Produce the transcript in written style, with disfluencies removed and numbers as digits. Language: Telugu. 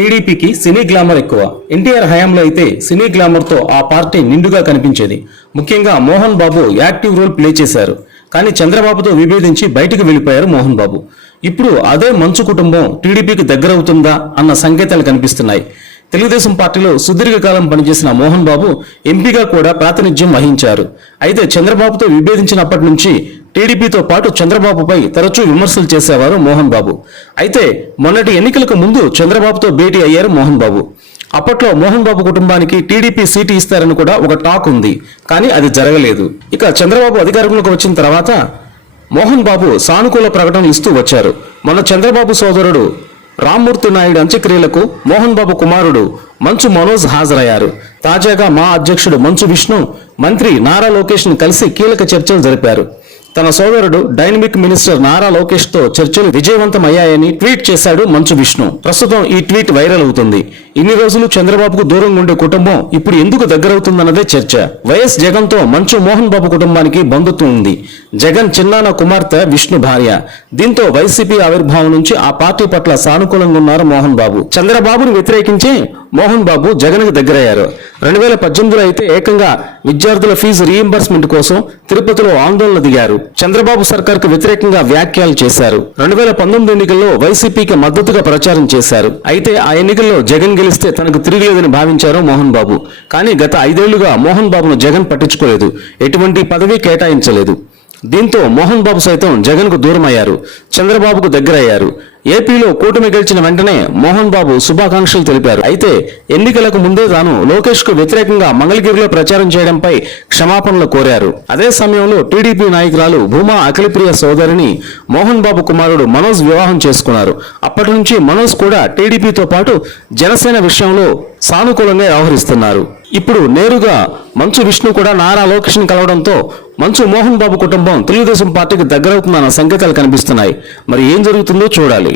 టీడీపీకి సినీ గ్లామర్ ఎక్కువ. ఎన్టీఆర్ హయాంలో అయితే సినీ గ్లామర్ తో ఆ పార్టీ నిండుగా కనిపించేది. ముఖ్యంగా Mohan Babu active role play చేశారు. కానీ చంద్రబాబుతో విభేదించి బయటకు వెళ్లిపోయారు మోహన్ బాబు. ఇప్పుడు అదే మంచు కుటుంబం టీడీపీకి దగ్గరవుతుందా అన్న సంకేతాలు కనిపిస్తున్నాయి. తెలుగుదేశం పార్టీలో సుదీర్ఘకాలం పనిచేసిన మోహన్ బాబు ఎంపీగా కూడా ప్రాతినిధ్యం వహించారు. అయితే చంద్రబాబుతో విభేదించినప్పటి నుంచి టీడీపీతో పాటు చంద్రబాబుపై తరచూ విమర్శలు చేసేవారు మోహన్ బాబు. అయితే మొన్నటి ఎన్నికలకు ముందు చంద్రబాబుతో భేటీ అయ్యారు మోహన్ బాబు. అప్పట్లో మోహన్ బాబు కుటుంబానికి టీడీపీ సీటు ఇస్తారని కూడా ఒక టాక్ ఉంది. కానీ అది జరగలేదు. ఇక చంద్రబాబు అధికారంలోకి వచ్చిన తర్వాత మోహన్ బాబు సానుకూల ప్రకటనలు ఇస్తూ వచ్చారు. మొన్న చంద్రబాబు సోదరుడు రామ్మూర్తి నాయుడు అంత్యక్రియలకు మోహన్ బాబు కుమారుడు మంచు మనోజ్ హాజరయ్యారు. తాజాగా మా అధ్యక్షుడు మంచు విష్ణు మంత్రి నారా లోకేష్ ను కలిసి కీలక చర్చలు జరిపారు. తన సోదరుడు డైనమిక్ మినిస్టర్ నారా లోకేష్ తో చర్చలు విజయవంతమయ్యాయని ట్వీట్ చేశాడు మంచు విష్ణు. ప్రస్తుతం ఈ ట్వీట్ వైరల్ అవుతుంది. ఇన్ని రోజులు చంద్రబాబుకు దూరంగా ఉండే కుటుంబం ఇప్పుడు ఎందుకు దగ్గరవుతుందన్నదే చర్చ. వైఎస్ జగన్ తో మంచు మోహన్ బాబు కుటుంబానికి బంధుత్వం ఉంది. జగన్ చిన్నాన కుమార్తె విష్ణు భార్య. దీంతో వైసీపీ ఆవిర్భావం నుంచి ఆ పార్టీ పట్ల సానుకూలంగా ఉన్నారు మోహన్ బాబు. చంద్రబాబును వ్యతిరేకించే మోహన్ బాబు జగన్ కు దగ్గరయ్యారు. 2018లో అయితే ఏకంగా విద్యార్థుల ఫీజు రీయింబర్స్మెంట్ కోసం తిరుపతిలో ఆందోళన దిగారు. చంద్రబాబు సర్కార్ కు వ్యతిరేకంగా వ్యాఖ్యలు చేశారు. 2019 ఎన్నికల్లో వైసీపీకి మద్దతుగా ప్రచారం చేశారు. అయితే ఆ ఎన్నికల్లో జగన్ గెలిస్తే తనకు తిరిగిలేదని భావించారు మోహన్ బాబు. కానీ గత 5 ఏళ్లుగా మోహన్ బాబును జగన్ పట్టించుకోలేదు. ఎటువంటి పదవి కేటాయించలేదు. దీంతో మోహన్ బాబు సైతం జగన్ కు దూరం అయ్యారు. చంద్రబాబుకు దగ్గరయ్యారు. ఏపీలో కూటమి గెలిచిన వెంటనే మోహన్ బాబు శుభాకాంక్షలు తెలిపారు. అయితే ఎన్నికలకు ముందే తాను లోకేష్ కు వ్యతిరేకంగా మంగళగిరిలో ప్రచారం చేయడంపై క్షమాపణలు కోరారు. అదే సమయంలో టీడీపీ నాయకురాలు భూమా అఖిలప్రియ సోదరిని మోహన్ బాబు కుమారుడు మనోజ్ వివాహం చేసుకున్నారు. అప్పటి నుంచి మనోజ్ కూడా టీడీపీతో పాటు జనసేన విషయంలో సానుకూలంగా వ్యవహరిస్తున్నారు. ఇప్పుడు నేరుగా మంచు విష్ణు కూడా నారా లోకేష్ ని కలవడంతో మంచు మోహన్ బాబు కుటుంబం తెలుగుదేశం పార్టీకి దగ్గరవుతుందన్న సంకేతాలు కనిపిస్తున్నాయి. మరి ఏం జరుగుతుందో చూడాలి.